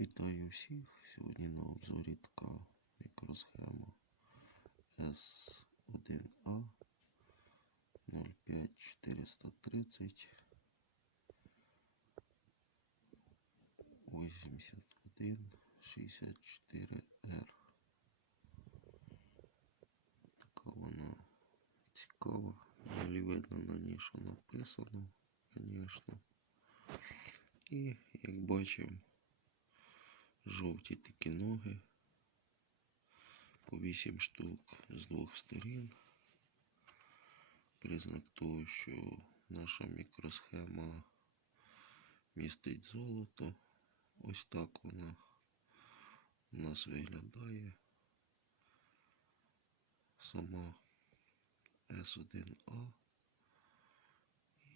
Вітаю всіх! Сьогодні на обзорі така мікросхема S1A 05430 81 64R. Така вона цікава. Взагалі видно на ній, що написано, звісно. І як бачимо, жовті такі ноги по 8 штук з двох сторін. Признак того, що наша мікросхема містить золото. Ось так вона у нас виглядає. Сама С1А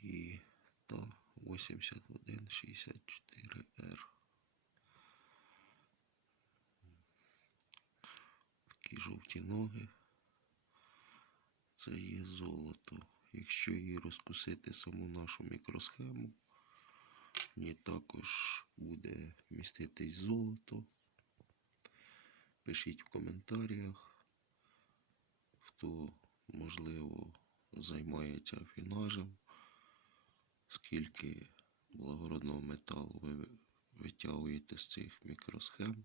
і та 8164R. Такі жовті ноги. Це є золото. Якщо її розкусити саму нашу мікросхему, в ній також буде міститись золото. Пишіть в коментарях, хто, можливо, займається афінажем, скільки благородного металу ви витягуєте з цих мікросхем.